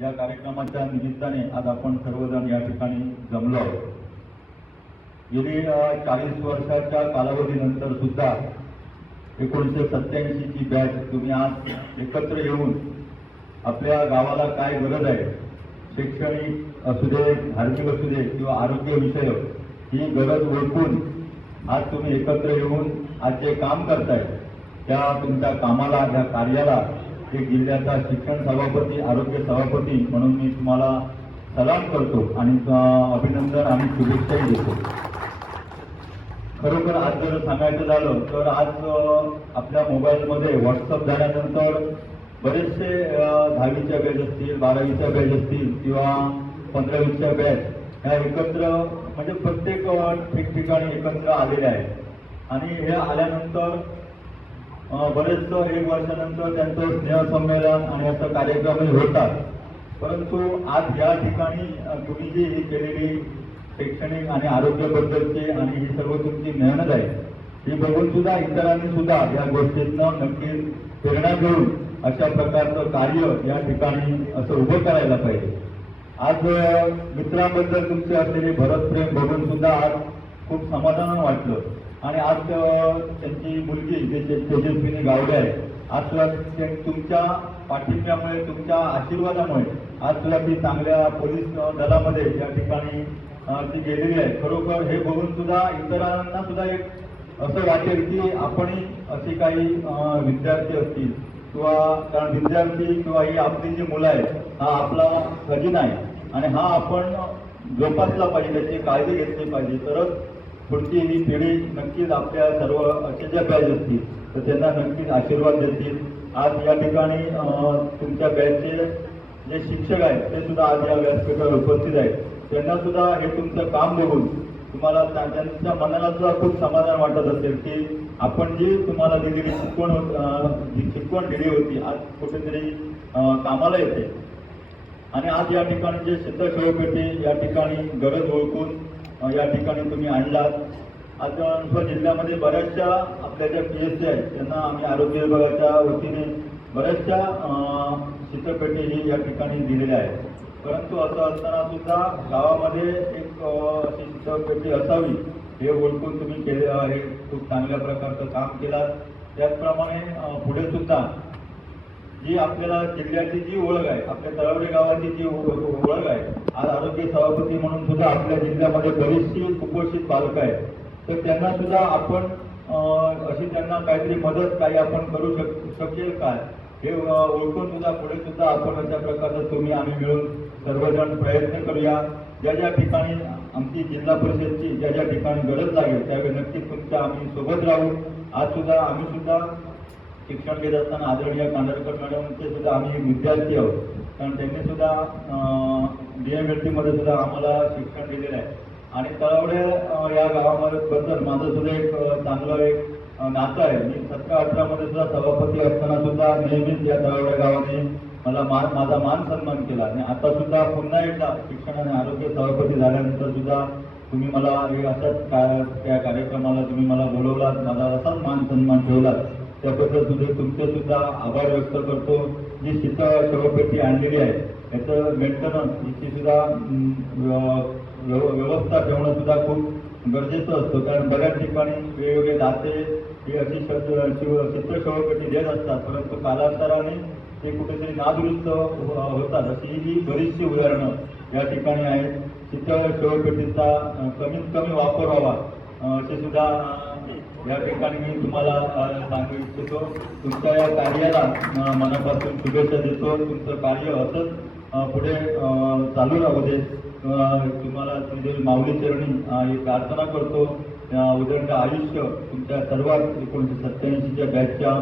या कार्यक्रमाच्या निमित्ताने आज आपण सर्वजण या ठिकाणी जमलो आहोत. गेली 40 वर्षाच्या कालावधीनंतर सुद्धा 1987 ची बॅच तुम्ही आज एकत्र येऊन आपल्या गावाला काय गरज आहे, शैक्षणिक असू दे, धार्मिक असू दे किंवा आरोग्य विषयक ही गरज ओळखून आज तुम्ही एकत्र येऊन आज जे काम करताय त्या तुमच्या कामाला, त्या कार्याला एक जिल्ह्याचा शिक्षण सभापती, आरोग्य सभापती म्हणून मी तुम्हाला सलाम करतो आणि अभिनंदन आणि शुभेच्छाही देतो. खरोखर आज जर सांगायचं झालं तर आज आपल्या मोबाईलमध्ये व्हॉट्सअप झाल्यानंतर बरेचसे 10वीच्या बॅच असतील, 12वीच्या बॅच असतील किंवा 15वीच्या बॅच ह्या एकत्र म्हणजे प्रत्येक ठिकठिकाणी एकत्र आलेल्या आहेत आणि हे आल्यानंतर बरेच 1 वर्षानंतर त्यांचं स्नेहसंमेलन आणि असं कार्यक्रमही होतात. परंतु आज या ठिकाणी तुम्ही जी ही केलेली शैक्षणिक आणि आरोग्याबद्दलची आणि ही सर्व तुमची मेहनत आहे ही बघून सुद्धा इतरांनी सुद्धा या गोष्टीतनं नक्कीच प्रेरणा घेऊन अशा प्रकारचं कार्य या ठिकाणी असं उभं करायला पाहिजे. आज मित्रांबद्दल तुमचे असलेले भरतप्रेम बघून सुद्धा आज खूप समाधान वाटलं आणि आज त्यांची मुलगी जे तेजस्विनी गावडे आहे आज सुद्धा तुमच्या पाठिंब्यामुळे, तुमच्या आशीर्वादामुळे आज सुद्धा ती चांगल्या पोलीस दलामध्ये या ठिकाणी ती गेलेली आहे. खरोखर हे बघून सुद्धा इतरांना सुद्धा एक असं वाटेल की आपणही असे काही विद्यार्थी असतील किंवा कारण विद्यार्थी किंवा ही आपली जी मुलं आहेत हा आपला खजिना आहे आणि हा आपण जोपासला पाहिजे, त्याची काळजी घेतली पाहिजे, तरच पुढची ही पिढी नक्कीच आपल्या सर्व असे ज्या बॅच असतील तर त्यांना नक्कीच आशीर्वाद देतील. आज या ठिकाणी तुमच्या बॅचचे जे शिक्षक आहेत ते सुद्धा आज या व्यासपीठावर उपस्थित आहेत. त्यांना सुद्धा हे तुमचं काम बघून तुम्हाला त्यांच्या मनाला सुद्धा खूप समाधान वाटत असेल की आपण जी तुम्हाला दिलेली शिकवण दिली होती आज कुठेतरी कामाला येते. आणि आज या ठिकाणी जे शेतपेटी या ठिकाणी गरज ओळखून या ठिकाणी तुम्ही आणलात. आज जिल्ह्यामध्ये बऱ्याचशा आपल्या ज्या PSC आहेत त्यांना आम्ही आरोग्य विभागाच्या वतीने बऱ्याचशा शीतपेटी ही या ठिकाणी दिलेल्या आहेत. परंतु असं असताना सुद्धा गावामध्ये एक अशी शीतपेटी असावी हे ओळखून तुम्ही केले, हे खूप चांगल्या प्रकारचं काम केलं. त्याचप्रमाणे पुढे सुद्धा जी आपल्याला जिल्ह्याची जी ओळख आहे, आपल्या तळवडे गावाची जी ओळख आहे, आज आरोग्य सभापती म्हणून सुद्धा आपल्या जिल्ह्यामध्ये बरीचशी कुपोषित बालकं आहेत तर त्यांना सुद्धा आपण अशी त्यांना काहीतरी मदत काही आपण करू शकेल काय हे ओळखून सुद्धा पुढे सुद्धा आपण अशा प्रकारचं तुम्ही आम्ही मिळून सर्वजण प्रयत्न करूया. ज्या ज्या ठिकाणी आमची जिल्हा परिषदची ज्या ज्या ठिकाणी गरज लागेल त्यावेळी नक्कीच तुमच्या आम्ही सोबत राहू. आज सुद्धा आम्ही सुद्धा शिक्षण घेत असताना आदरणीय कांडरकर मॅडमचे सुद्धा आम्ही विद्यार्थी आहोत कारण त्यांनी सुद्धा DMLT-मध्ये सुद्धा आम्हाला शिक्षण दिलेलं आहे आणि तळवडे या गावामध्ये बद्दल माझं सुद्धा एक चांगलं एक नातं आहे. मी 17-18 मध्ये सुद्धा सभापती असताना सुद्धा नेहमीच या तळवडे गावाने मला माझा मान सन्मान केला आणि आता सुद्धा पुन्हा एकदा शिक्षण आणि आरोग्य सभापती झाल्यानंतर सुद्धा तुम्ही मला असाच त्या कार्यक्रमाला तुम्ही मला बोलवलात, माझा असाच मान सन्मान ठेवलात त्याबद्दल सुद्धा तुमचे सुद्धा आभार व्यक्त करतो. जी शीतपेटी आणलेली आहे याचं मेंटेनन्स याची सुद्धा व्यवस्था ठेवणं सुद्धा खूप गरजेचं असतं कारण बऱ्याच ठिकाणी वेगवेगळे दाते ही अशी शीतपेटी देत असतात परंतु कालांतराने ते कुठेतरी नादुरुस्त होतात. अशी ही बरीचशी उदाहरणं या ठिकाणी आहेत. शीतपेटीचा कमीत कमी वापर व्हावा असे सुद्धा या ठिकाणी मी तुम्हाला सांगू इच्छितो. तुमच्या या कार्याला मनापासून शुभेच्छा देतो. तुमचं कार्य असंच पुढे चालू राहू दे. तुम्हाला तुमचे माऊली चरणी प्रार्थना करतो. उदंड आयुष्य तुमच्या सर्वात 1987च्या बॅचच्या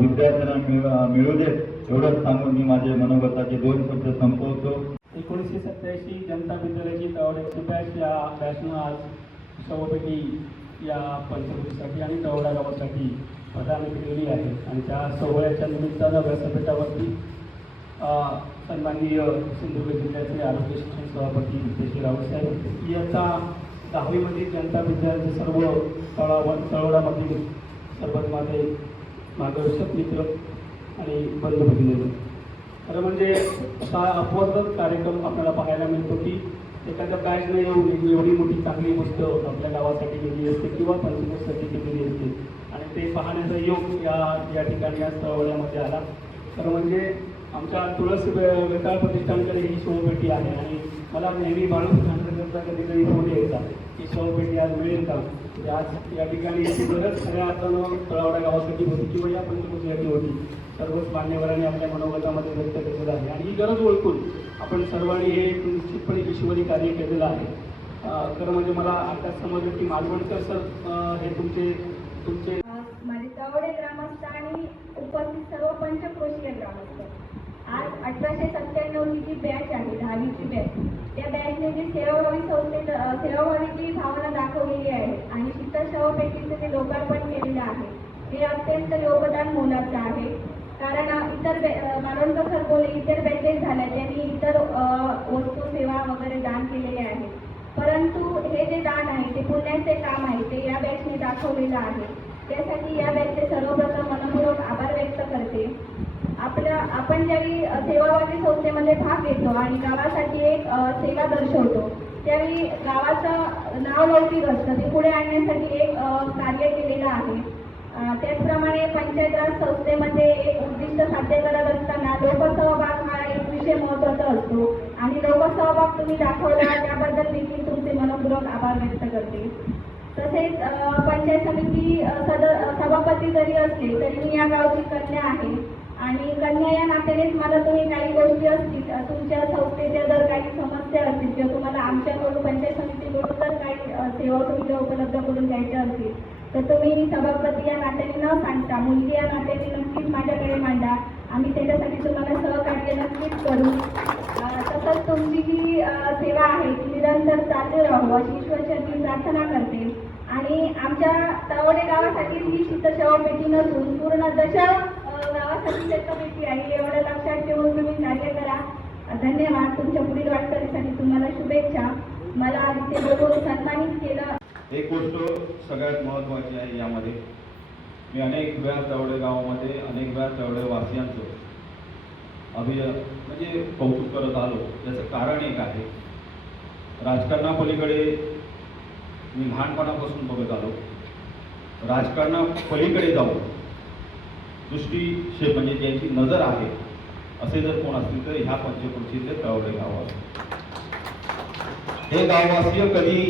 विद्यार्थ्यांना मिळू देत एवढंच सांगून मी माझे मनोगताचे 2 शब्द संपवतो. 1987 जनता विद्यालयाची तळवड्याची बॅच या बॅचनं आज सभापेटी या पंचवटीसाठी आणि तळवडा गावासाठी प्रदान केलेली आहे आणि त्या सोहळ्याच्या निमित्तानं व्यासपीठावरती सन्माननीय सिंधुदुर्ग जिल्ह्याचे आरोग्य शिक्षण सभापती हितेश रावसाहेब, इयत्ता 10वीमधील जनता विद्यार्थी सर्व तळवडामधील सर्वात माझे मार्गदर्शक मित्र आणि बंधू भगिनी, खरं म्हणजे असा अपवर्तक कार्यक्रम आपल्याला पाहायला मिळतो की एखाद्या बॅचने एवढी मोठी चांगली गोष्ट आपल्या गावासाठी केली असते किंवा पंचकृषीसाठी केलेली असते आणि ते पाहण्याचा योग या ठिकाणी या तळवड्यामध्ये आला. खरं म्हणजे आमच्या तुळस वेताळ प्रतिष्ठानकडे ही शोभपेटी आहे आणि मला नेहमी माणूस करता कधीतरी फोन यायचा की शोभपेटी आज मिळेल का. म्हणजे आज या ठिकाणी याची गरज खऱ्या अर्थानं तळवडा गावासाठी होती किंवा या पंचकृषीसाठी होती. सर्वच मान्यवरांनी आपल्या मनोगतामध्ये व्यक्त केलेलं आहे आणि ही गरज ओळखून आपण सर्वांनी हे निश्चितपणे ईश्वरी कार्य केलेलं आहे. खरं म्हणजे मला आता समजलं की मालवणकर सर हे तुमचे माझे तळवडे ग्रामस्थ आणि उपस्थित सर्व पंचक्रोशीय ग्रामस्थ, आज 1897ची जी बॅच आहे 10वीची बॅच, त्या बॅचने जी सेवाभावीची भावना दाखवलेली आहे आणि शीतल शवपेटीचे जे लोकार्पण केलेलं आहे हे अत्यंत योगदान मोलाचं आहे. कारण इतर मालवणकर सर बोलले इतर बॅचेस झाल्या त्यांनी इतर वस्तू सेवा वगैरे दान केलेले आहे, परंतु हे जे दान आहे ते पुण्याचे काम आहे ते या बॅचने दाखवलेलं आहे. त्यासाठी या बॅचचे सर्वप्रथम मनपूर्वक आभार व्यक्त करते. आपण ज्यावेळी सेवाभावी संस्थेमध्ये भाग घेतो आणि गावासाठी एक सेवा दर्शवतो त्यावेळी गावाचं नाव लौकिक असतं ते पुढे आणण्यासाठी एक कार्य केलेलं आहे. त्याचप्रमाणे पंचायत राज संस्थेमध्ये एक उद्दिष्ट साध्य करत असताना लोकसहभाग हा एक विषय महत्त्वाचा असतो आणि लोकसहभाग तुम्ही दाखवला त्याबद्दल देखील तुमचे मनपूर्वक आभार व्यक्त करते. तसेच पंचायत समिती सभापती जरी असले तरी मी या गावची कन्या आहे आणि कन्या या नात्यानेच मला तुम्ही काही गोष्टी असतील तुमच्या संस्थेच्या जर काही समस्या असतील किंवा तुम्हाला आमच्याकडून पंचायत समितीकडून जर काही सेवा सुविधा उपलब्ध करून द्यायच्या असतील तर तुम्ही सभापती या नात्याने न सांगता मुलगी या नात्याने नक्कीच माझ्याकडे मांडा. आम्ही त्याच्यासाठी तुम्हाला सहकार्य नक्कीच करू. तसंच तुमची जी सेवा आहे ती निरंतर चालू राहू अशी ईश्वरचरणी प्रार्थना करते आणि आमच्या तळवडे गावासाठी ही शीतल शवपेटी नसून पूर्ण गावासाठी पेटी आहे एवढं लक्षात ठेवून तुम्ही कार्य करा. धन्यवाद. तुमच्या पुढील वाटचालीसाठी तुम्हाला शुभेच्छा. मला इथे बोलून सन्मानित केलं. एक गोष्ट सगळ्यात महत्त्वाची आहे यामध्ये, मी अनेक वेळा तळवडे गावामध्ये अनेक वेळा तळवडे वासियांचं म्हणजे कौतुक करत आलो. याचं कारण एक आहे, राजकारणापलीकडे मी लहानपणापासून बघत आलो. राजकारणापलीकडे जाऊन दृष्टी म्हणजे ज्यांची नजर आहे असे जर कोण असतील तर ह्या पंचकृषीचे तळवडे गाव असते. हे गाववासीय कधी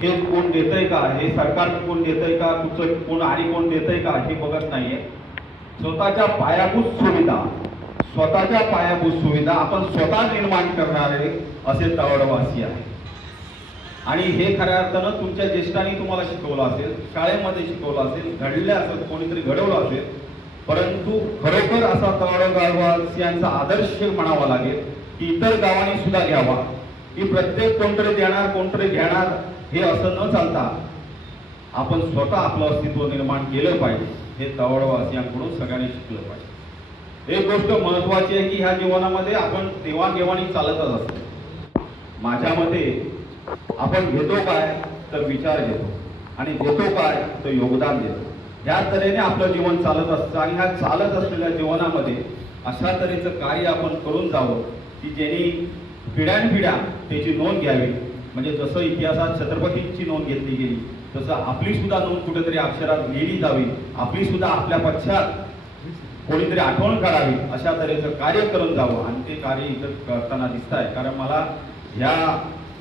हे कोण देतंय का, हे सरकार कोण देतंय का, कुठचं कोण आणि कोण देतंय का हे बघत नाहीये. स्वतःच्या पायाभूत सुविधा आपण स्वतः निर्माण करणारे असे तळवडवासी आहे. आणि हे खऱ्या अर्थानं तुमच्या ज्येष्ठांनी तुम्हाला शिकवलं असेल, शाळेमध्ये शिकवलं असेल, घडले असेल, कोणीतरी घडवलं असेल, परंतु खरोखर असा तळवडे गाववासियांचा आदर्श म्हणावा लागेल की इतर गावांनी सुद्धा घ्यावा की प्रत्येक कोणतरी देणार कोणतरी घेणार हे असं न चालता आपण स्वतः आपलं अस्तित्व निर्माण केलं पाहिजे. हे तळवडवासियांकडून सगळ्यांनी शिकलं पाहिजे. एक गोष्ट महत्वाची आहे की ह्या जीवनामध्ये आपण देवाणघेवाणी चालतच असतो. माझ्या मते आपण घेतो काय तर विचार घेतो आणि देतो काय तर योगदान देतो. ह्या तऱ्हेने आपलं जीवन चालत असतं आणि ह्या चालत असलेल्या जीवनामध्ये अशा तऱ्हेचं कार्य आपण करून जावं की ज्यांनी पिढ्यानपिढ्या त्याची नोंद घ्यावी. म्हणजे जसं इतिहासात छत्रपतींची नोंद घेतली गेली तसं आपली सुद्धा नोंद कुठेतरी अक्षरात लिहिली जावी, आपली सुद्धा आपल्या पश्चात कोणीतरी आठवण काढावी, अशा तऱ्हेचं कार्य करून जावं. आणि ते कार्य इथं करताना दिसत आहे. कारण मला ह्या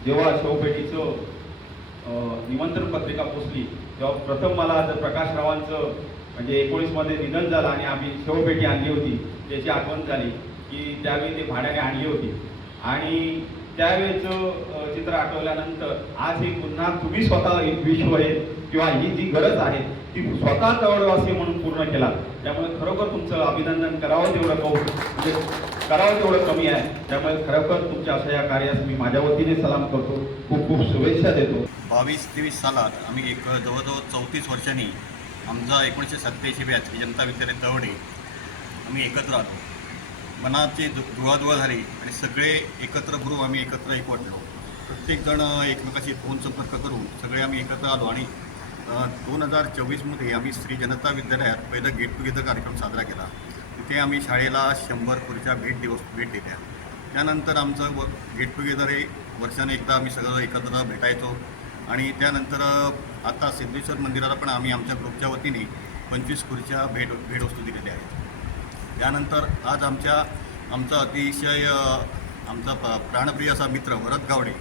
जेव्हा शवपेटीचं निमंत्रण पत्रिका पोचली तेव्हा प्रथम मला जर प्रकाश रावांचं म्हणजे 19 मध्ये निधन झालं आणि आम्ही शवपेटी आणली होती त्याची आठवण झाली की त्यावेळी ते भाड्याने आणली होती. आणि त्यावेळेचं चित्र आठवल्यानंतर आज हे पुन्हा तुम्ही स्वतः विश्व आहे किंवा ही जी गरज आहे ती स्वतः तळवडवासी म्हणून पूर्ण केला. त्यामुळे खरोखर तुमचं अभिनंदन करावं तेवढं म्हणजे करावं तेवढं कमी आहे. त्यामुळे खरोखर तुमच्या अशा या कार्यास मी माझ्या वतीने सलाम करतो, खूप खूप शुभेच्छा देतो. 22-23 सालात आम्ही जवळजवळ 34 वर्षांनी आमचा 1987 बॅच जनता विद्यालय तळवडे आम्ही एकत्र आलो. मनाची जुळवाजुळव झाली आणि सगळे एकत्र ग्रुप आम्ही एकत्र एकवटलो. प्रत्येकजण एकमेकाशी फोन संपर्क करून सगळे आम्ही एकत्र आलो आणि 2024मध्ये आम्ही श्री जनता विद्यालयात पहिलं गेट टुगेदर कार्यक्रम साजरा केला. तिथे आम्ही शाळेला 100 खुर्च्या भेट दिल्या. त्यानंतर आमचं गेट टुगेदर हे वर्षाने एकदा आम्ही सगळं एकत्र भेटायचो आणि त्यानंतर आता सिद्धेश्वर मंदिराला पण आम्ही आमच्या ग्रुपच्या वतीने 25 खुर्च्या भेटवस्तू दिलेल्या आहेत. त्यानंतर आज आमचा अतिशय आमचा प्राणप्रिय असा मित्र भरत गावडे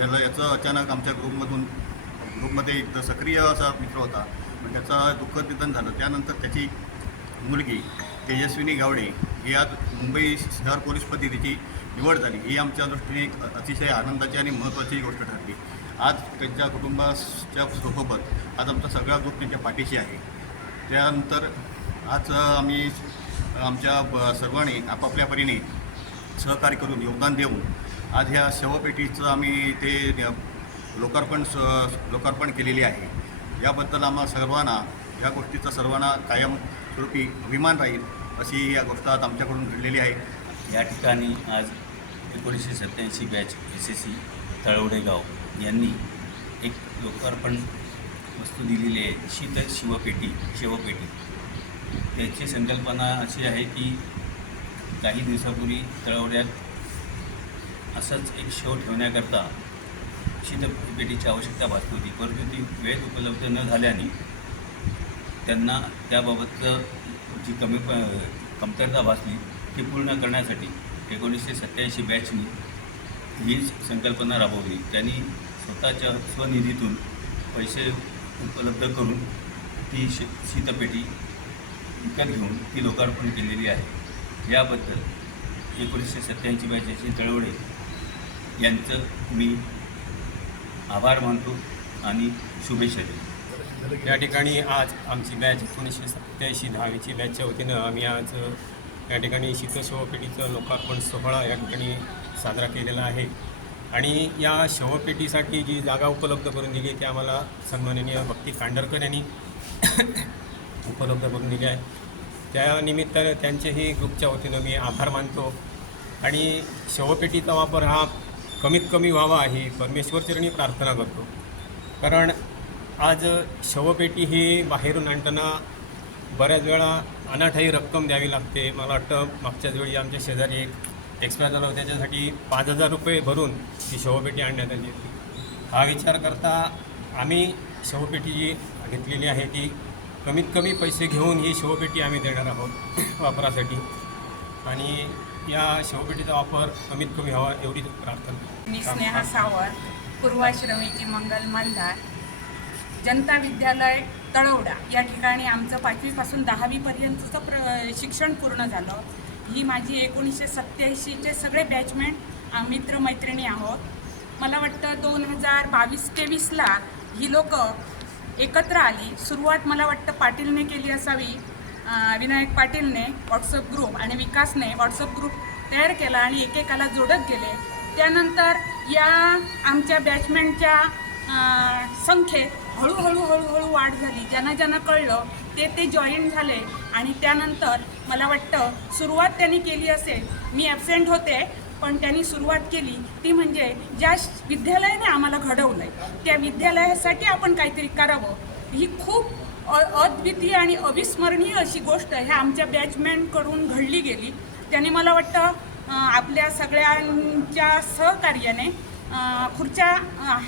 याचं अचानक आमच्या ग्रुपमध्ये एक सक्रिय असा मित्र होता, पण त्याचा दुःखद निधन झालं. त्यानंतर त्याची मुलगी तेजस्विनी गावडे ही आज मुंबई शहर पोलीसपदी तिची निवड झाली. ही आमच्या दृष्टीने एक अतिशय आनंदाची आणि महत्त्वाची गोष्ट ठरली. आज त्यांच्या कुटुंबाच्या सोबत आज आमचा सगळा ग्रुप त्यांच्या पाठीशी आहे. त्यानंतर आज आम्ही आमच्या सर्वांनी आपापल्या परीने सहकार्य करून योगदान देऊन आज ह्या शवपेटीचं आम्ही ते लोकार्पण केलेले आहे. याबद्दल आम्हा सर्वांना या गोष्टीचा सर्वांना कायमस्वरूपी अभिमान राहील अशी या गोष्ट आज आमच्याकडून घडलेली आहे. या ठिकाणी आज 1987 बॅच SSC तळवडे गाव यांनी एक लोकार्पण वस्तू दिलेली आहे, शीत शेवपेटी. त्याची संकल्पना अशी आहे की काही दिवसापूर्वी तळवड्यात असंच एक शव ठेवण्याकरता शीतपेटीची आवश्यकता भासली होती, परंतु ती वेळेत उपलब्ध न झाल्याने त्यांना त्याबाबतचं जी कमतरता भासली ती पूर्ण करण्यासाठी 1987 बॅचनी ही संकल्पना राबवली. त्यांनी स्वतःच्या स्वनिधीतून पैसे उपलब्ध करून ती शीतपेटी विकत घेऊन ती लोकार्पण केलेली आहे. याबद्दल 1987 बॅचचे तळवडे यांचं मी आभार मानतो आणि शुभेच्छा देतो. या ठिकाणी आज आमची बॅच 1987 10वीची बॅचच्या वतीनं आम्ही आज या ठिकाणी शीतशवपेटीचं लोकार्पण सोहळा या ठिकाणी साजरा केलेला आहे. आणि या शवपेटीसाठी जी जागा उपलब्ध करून दिली ती आम्हाला सन्माननीय भक्ती कांडरकर यांनी उपलब्ध करून दिली आहे. त्या निमित्तानं त्यांचेही ग्रुपच्या वतीनं मी आभार मानतो. आणि शवपेटीचा वापर हा कमीत कमी व्हावा ही परमेश्वरचरणी प्रार्थना करतो. कारण आज शवपेटी ही बाहेरून आणताना बऱ्याच वेळा अनाठाई रक्कम द्यावी लागते. मला वाटतं मागच्याच वेळी आमच्या शेजारी एक एक्सपायर झालं होतं, त्याच्यासाठी 5,000 रुपये भरून ही शवपेटी आणण्यात आली होती. हा विचार करता आम्ही शवपेटी जी घेतलेली आहे ती कमीत कमी पैसे घेऊन ही शवपेटी आम्ही देणार आहोत वापरासाठी. आणि या शवपेटीचा वापर कमीत कमी व्हावा एवढी प्रार्थना. मी स्नेहा सावंत, पूर्वाश्रमीची मंगल मल्हार, जनता विद्यालय तळवडा या ठिकाणी आमचं 5वीपासून 10वीपर्यंतचं शिक्षण पूर्ण झालं. ही माझी 1987चे सगळे बॅचमेट मित्रमैत्रिणी आहोत. मला वाटतं 2022-23ला ही लोक एकत्र आली. सुरुवात मला वाटतं पाटीलने केली असावी, विनायक पाटीलने व्हॉट्सअप ग्रुप आणि विकासने व्हॉट्सअप ग्रुप तयार केला आणि एकेकाला जोडत गेले. त्यानंतर या आमच्या बॅचमेंटच्या संख्येत हळूहळू वाढ झाली. ज्यांना कळलं ते जॉईन झाले. आणि त्यानंतर मला वाटतं सुरुवात त्यांनी केली असेल, मी ॲबसेंट होते, पण त्यांनी सुरुवात केली ती म्हणजे ज्या विद्यालयाने आम्हाला घडवलं आहे त्या विद्यालयासाठी आपण काहीतरी करावं. ही खूप अद्वितीय आणि अविस्मरणीय अशी गोष्ट ह्या आमच्या बॅचमेंटकडून घडली गेली. त्यांनी मला वाटतं आपल्या सगळ्यांच्या सहकार्याने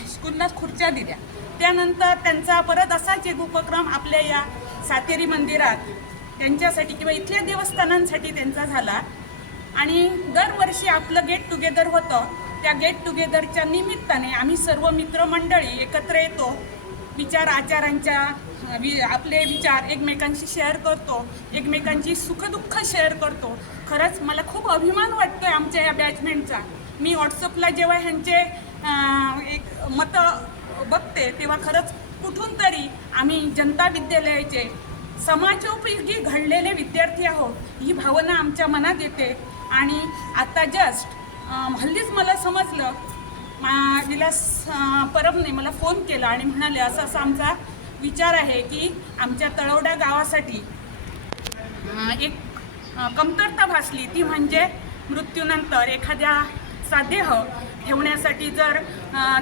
स्कूलला खुर्च्या दिल्या. त्यानंतर त्यांचा परत असाच एक उपक्रम आपल्या या सातेरी मंदिरात त्यांच्यासाठी किंवा इथल्या देवस्थानांसाठी त्यांचा झाला. आणि दरवर्षी आपलं गेट टुगेदर होतं. त्या गेट टुगेदरच्या निमित्ताने आम्ही सर्व मित्रमंडळी एकत्र येतो, विचार आचारांच्या आपले विचार एकमेकांशी शेअर करतो, एकमेकांची सुखदुःख शेअर करतो. खरंच मला खूप अभिमान वाटतो आहे आमच्या या बॅचमेंटचा. मी व्हॉट्सअपला जेव्हा ह्यांचे एक मतं बघते तेव्हा खरंच कुठून तरी आम्ही जनता विद्यालयाचे समाजोपयोगी घडलेले विद्यार्थी आहोत ही भावना आमच्या मनात येते. आणि आता जस्ट हल्लीच मला समजलं, विलास परबने मला फोन केला आणि म्हणाले असं आमचा विचार आहे की आमच्या तळवडा गावासाठी एक कमतरता भासली ती म्हणजे मृत्यूनंतर एखाद्याचा देह ठेवण्यासाठी जर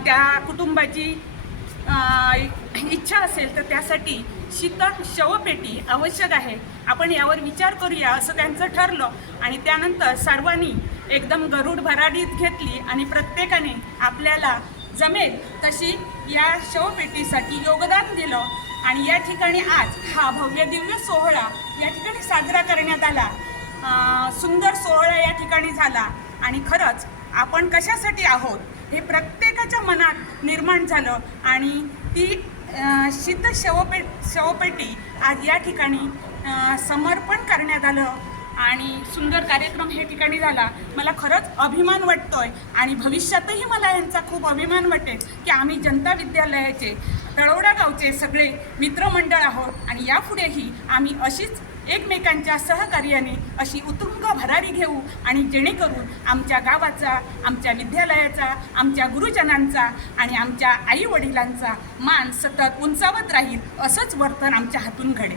त्या कुटुंबाची इच्छा असेल तर त्यासाठी शीतल शवपेटी आवश्यक आहे. आपण यावर विचार करूया असं त्यांचं ठरलं आणि त्यानंतर सर्वांनी एकदम गरुड भराडीत घेतली आणि प्रत्येकाने आपल्याला जमेल तशी या शवपेटीसाठी योगदान दिलं आणि या ठिकाणी आज हा भव्य दिव्य सोहळा या ठिकाणी साजरा करण्यात आला. सुंदर सोहळा या ठिकाणी झाला आणि खरंच आपण कशासाठी आहोत हे प्रत्येकाच्या मनात निर्माण झालं आणि ती शीतल शवपेटी आज या ठिकाणी समर्पण करण्यात आलं आणि सुंदर कार्यक्रम हे ठिकाणी झाला. मला खरंच अभिमान वाटतोय आणि भविष्यातही मला यांचा खूप अभिमान वाटेल की आम्ही जनता विद्यालयाचे तळवडा गावचे सगळे मित्रमंडळ आहोत आणि यापुढेही आम्ही अशीच एकमेकांच्या सहकार्याने अशी उत्तुंग भरारी घेऊ आणि जेणेकरून आमच्या गावाचा, आमच्या विद्यालयाचा, आमच्या गुरुजनांचा आणि आमच्या आईवडिलांचा मान सतत उंचावत राहील असंच वर्तन आमच्या हातून घडेल.